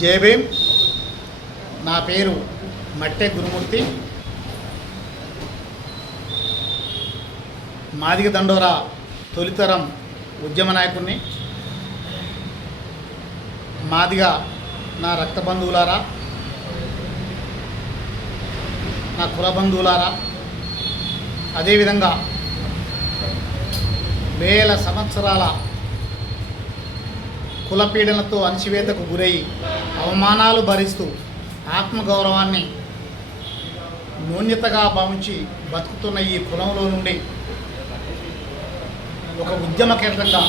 జై భీమ్. నా పేరు మట్టె గురుమూర్తి. మాదిగ దండోరా తొలితరం ఉద్యమ నాయకుడిని. మాదిగ నా రక్త బంధువులారా, నా కుల బంధువులారా, అదేవిధంగా వేల సంవత్సరాల కులపీడనతో అణచివేతకు గురై అవమానాలు భరిస్తూ ఆత్మగౌరవాన్ని న్యూన్యతగా భావించి బతుకుతున్న ఈ కులంలో నుండి ఒక ఉద్యమ కేంద్రంగా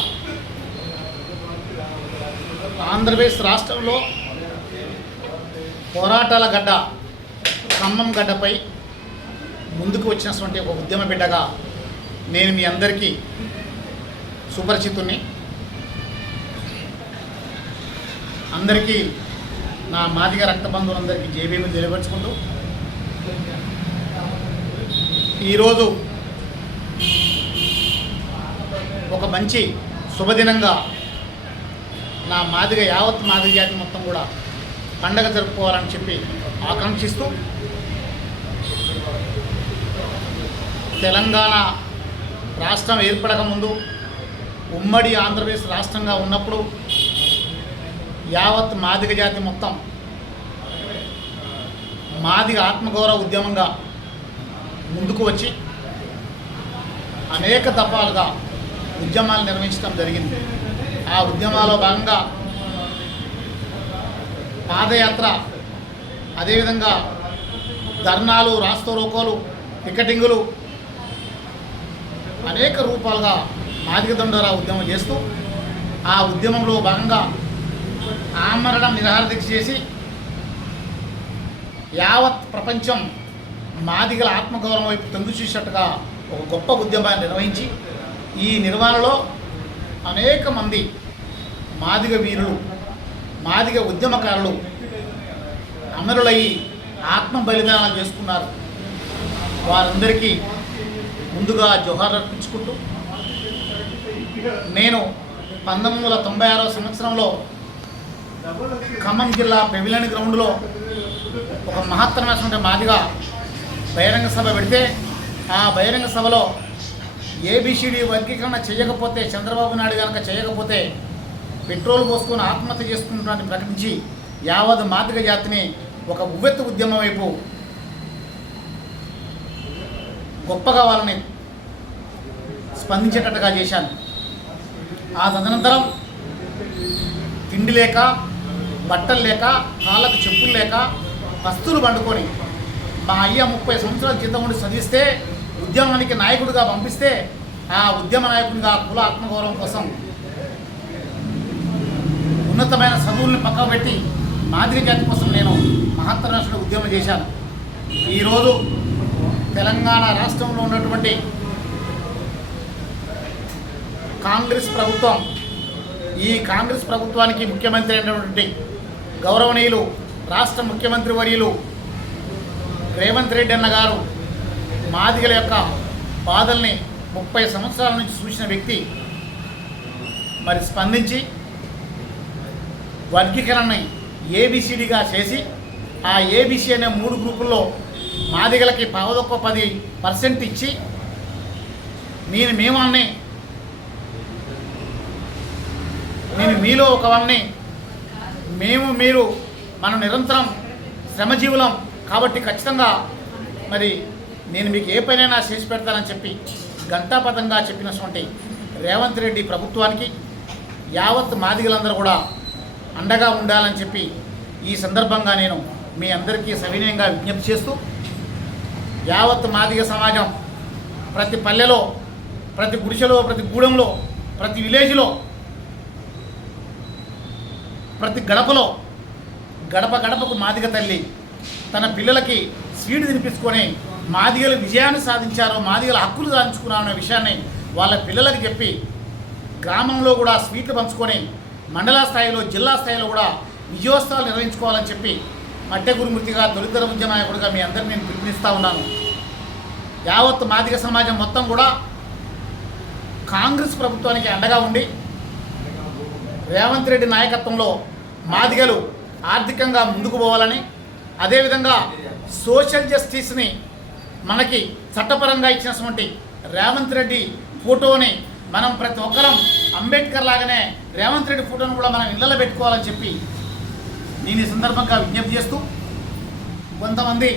ఆంధ్రప్రదేశ్ రాష్ట్రంలో పోరాటాల గడ్డ ఖమ్మం గడ్డపై ముందుకు వచ్చినటువంటి ఒక ఉద్యమ బిడ్డగా నేను మీ అందరికీ సుపరిచితుణ్ణి. అందరికీ నా మాదిగ రక్త బంధువులందరికీ జై భీమ్ తెలియపరుచుకుంటూ, ఈరోజు ఒక మంచి శుభదినంగా నా మాదిగ యావత్ మాదిగ జాతి మొత్తం కూడా పండగ జరుపుకోవాలని చెప్పి ఆకాంక్షిస్తూ, తెలంగాణ రాష్ట్రం ఏర్పడక ముందు ఉమ్మడి ఆంధ్రప్రదేశ్ రాష్ట్రంగా ఉన్నప్పుడు యావత్ మాదిగ జాతి మొత్తం మాదిగ ఆత్మగౌరవ ఉద్యమంగా ముందుకు వచ్చి అనేక దఫాలుగా ఉద్యమాలు నిర్వహించడం జరిగింది. ఆ ఉద్యమాల్లో భాగంగా పాదయాత్ర, అదేవిధంగా ధర్నాలు, రాస్తారోకోలు, పికెటింగులు అనేక రూపాలుగా మాదిగ దండోరా ఉద్యమం చేస్తూ ఆ ఉద్యమంలో భాగంగా ఆమరణం నిరాహారదీక్ష చేసి యావత్ ప్రపంచం మాదిగల ఆత్మగౌరవం వైపు తొంగి చూసేట్టుగా ఒక గొప్ప ఉద్యమాన్ని నిర్వహించి ఈ నిర్వహణలో అనేక మంది మాదిగ వీరులు, మాదిగ ఉద్యమకారులు అమరులయ్యి ఆత్మ బలిదానాలు చేసుకున్నారు. వారందరికీ ముందుగా జోహార్ అర్పించుకుంటూ, నేను 1996 సంవత్సరంలో ఖమ్మం జిల్లా పెవిలియన్ గ్రౌండ్లో ఒక మహత్తరమైనటువంటి మాదిగ బహిరంగ సభ పెడితే ఆ బహిరంగ సభలో ఏబిసిడి వర్గీకరణ చేయకపోతే, చంద్రబాబు నాయుడు కనుక చేయకపోతే పెట్రోల్ పోసుకొని ఆత్మహత్య చేసుకుంటున్నారని ప్రకటించి యావత్ మాదిగ జాతిని ఒక ఉవ్వెత్తు ఉద్యమం వైపు గొప్పగా వాళ్ళని స్పందించేటట్టుగా చేశాను. ఆ తదనంతరం తిండి లేక, బట్టలు లేక, కాళ్ళకు చెప్పులు లేక, పస్తులు పండుకొని మా అయ్య 30 సంవత్సరాల జీతం ఉండి చదివిస్తే, ఉద్యమానికి నాయకుడిగా పంపిస్తే, ఆ ఉద్యమ నాయకుడిగా కుల ఆత్మగౌరవం కోసం ఉన్నతమైన చదువుల్ని పక్కన పెట్టి మాదిగ జాతి కోసం నేను మహత్తరమైన ఉద్యమం చేశాను. ఈరోజు తెలంగాణ రాష్ట్రంలో ఉన్నటువంటి కాంగ్రెస్ ప్రభుత్వం, ఈ కాంగ్రెస్ ప్రభుత్వానికి ముఖ్యమంత్రి అయినటువంటి గౌరవనీయులు రాష్ట్ర ముఖ్యమంత్రి వర్యులు రేవంత్ రెడ్డి అన్న గారు మాదిగల యొక్క బాధల్ని 30 సంవత్సరాల నుంచి చూసిన వ్యక్తి మరి స్పందించి వర్గీకరణని ఏబిసిడిగా చేసి ఆ ఏబిసి అనే 3 గ్రూపుల్లో మాదిగలకి 10% ఇచ్చి నేను మీలో ఒకవన్నీ, మీరు మనం నిరంతరం శ్రమజీవులం కాబట్టి ఖచ్చితంగా మరి నేను మీకు ఏ పనైనా చేసి పెడతానని చెప్పి ఘంటాపథంగా చెప్పినటువంటి రేవంత్ రెడ్డి ప్రభుత్వానికి యావత్ మాదిగలందరూ కూడా అండగా ఉండాలని చెప్పి ఈ సందర్భంగా నేను మీ అందరికీ సవినయంగా విజ్ఞప్తి చేస్తూ, యావత్ మాదిగ సమాజం ప్రతి పల్లెలో, ప్రతి గుడిసెలో, ప్రతి గూడెంలో, ప్రతి విలేజ్లో, ప్రతి గడపలో, గడప గడపకు మాదిగ తల్లి తన పిల్లలకి స్వీట్ తినిపించుకొని మాదిగలు విజయాన్ని సాధించారో, మాదిగల హక్కులు సాధించుకున్నారో అనే విషయాన్ని వాళ్ళ పిల్లలకి చెప్పి గ్రామంలో కూడా స్వీట్లు పంచుకొని మండల స్థాయిలో, జిల్లా స్థాయిలో కూడా విజయోత్సవాలు నిర్వహించుకోవాలని చెప్పి మట్టె గురుమూర్తిగా తొలితర ఉద్యమ నాయకుడిగా మీ అందరినీ నేను పిలుపునిస్తూ ఉన్నాను. యావత్ మాదిగ సమాజం మొత్తం కూడా కాంగ్రెస్ ప్రభుత్వానికి అండగా ఉండి రేవంత్ రెడ్డి నాయకత్వంలో మాదిగలు ఆర్థికంగా ముందుకు పోవాలని, అదేవిధంగా సోషల్ జస్టిస్ని మనకి చట్టపరంగా ఇచ్చినటువంటి రేవంత్ రెడ్డి ఫోటోని మనం ప్రతి ఒక్కరం అంబేద్కర్ లాగానే రేవంత్ రెడ్డి ఫోటోను కూడా మనం ఇళ్లలో పెట్టుకోవాలని చెప్పి నేను ఈ సందర్భంగా విజ్ఞప్తి చేస్తూ, కొంతమంది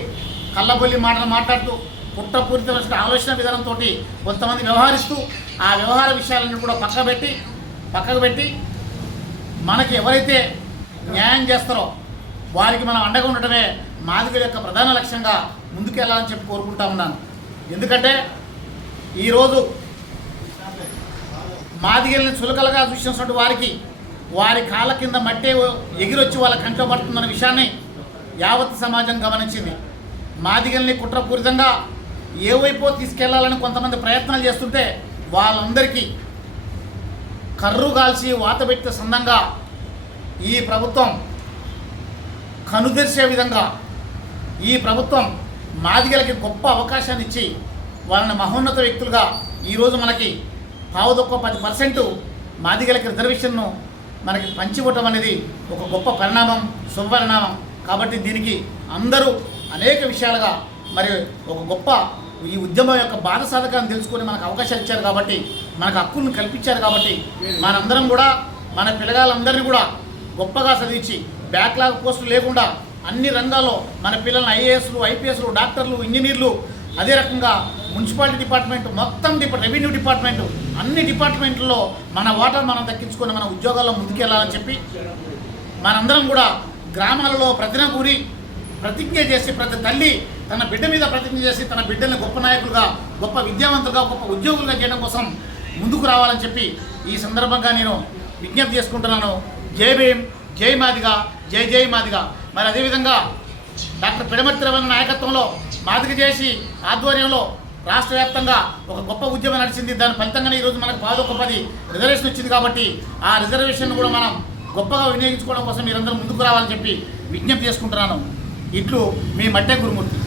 కళ్ళబొల్లి మాటలు మాట్లాడుతూ కుట్రపూరితమైన ఆలోచన విధానంతో కొంతమంది వ్యవహరిస్తూ ఆ వ్యవహార విషయాలను కూడా పక్కకు పెట్టి మనకి ఎవరైతే న్యాయం చేస్తారో వారికి మనం అండగా ఉండటమే మాదిగల యొక్క ప్రధాన లక్ష్యంగా ముందుకెళ్ళాలని చెప్పి కోరుకుంటా ఉన్నాను. ఎందుకంటే ఈరోజు మాదిగల్ని చులకలుగా చూసినటువంటి వారి కాళ్ళ కింద మట్టే ఎగిరొచ్చి వాళ్ళ కంట్లో పడుతుందన్న విషయాన్ని యావత్ సమాజం గమనించింది. మాదిగల్ని కుట్రపూరితంగా ఏ వైపో తీసుకెళ్లాలని కొంతమంది ప్రయత్నాలు చేస్తుంటే వాళ్ళందరికీ కర్రు కాల్చి వాత పెట్టే సందంగా ఈ ప్రభుత్వం కనుదెరిసే విధంగా ఈ ప్రభుత్వం మాదిగలకి గొప్ప అవకాశాన్ని ఇచ్చి వాళ్ళని మహోన్నత వ్యక్తులుగా ఈరోజు మనకి 10% మాదిగలకి రిజర్వేషన్ను మనకి పంచివ్వటం అనేది ఒక గొప్ప పరిణామం, శుభపరిణామం. కాబట్టి దీనికి అందరూ అనేక విషయాలుగా మరి ఒక గొప్ప ఈ ఉద్యమం యొక్క బాధ సాధకాన్ని తెలుసుకొని మనకు అవకాశాలు ఇచ్చారు కాబట్టి, మనకు హక్కులను కల్పించారు కాబట్టి మనందరం కూడా మన పిల్లగాళ్ళందరినీ కూడా గొప్పగా చదివించి బ్యాక్లాగ్ పోస్టులు లేకుండా అన్ని రంగాల్లో మన పిల్లల్ని ఐఏఎస్లు, ఐపీఎస్లు, డాక్టర్లు, ఇంజనీర్లు, అదే రకంగా మున్సిపాలిటీ డిపార్ట్మెంట్, మొత్తం రెవెన్యూ డిపార్ట్మెంటు, అన్ని డిపార్ట్మెంట్లలో మన వాటా మనం దక్కించుకొని మన ఉద్యోగాల్లో ముందుకెళ్ళాలని చెప్పి మనందరం కూడా గ్రామాలలో ప్రతిజ్ఞ చేసి ప్రతి తల్లి తన బిడ్డ మీద ప్రతిజ్ఞ చేసి తన బిడ్డల్ని గొప్ప నాయకులుగా, గొప్ప విద్యావంతులుగా, గొప్ప ఉద్యోగులుగా చేయడం కోసం ముందుకు రావాలని చెప్పి ఈ సందర్భంగా నేను విజ్ఞప్తి చేసుకుంటున్నాను. జై భీమ్, జై మాదిగ, జై జై మాదిగ. మరి అదేవిధంగా డాక్టర్ పిడమర్తి రమణ నాయకత్వంలో మాదిగ చేసి ఆధ్వర్యంలో రాష్ట్ర వ్యాప్తంగా ఒక గొప్ప ఉద్యమం నడిచింది. దాని ఫలితంగానే ఈరోజు మనకు 10 రిజర్వేషన్ వచ్చింది. కాబట్టి ఆ రిజర్వేషన్ కూడా మనం గొప్పగా వినియోగించుకోవడం కోసం మీరందరూ ముందుకు రావాలని చెప్పి విజ్ఞప్తి చేసుకుంటున్నాను. ఇట్లు మీ మట్టే గురుమూర్తి.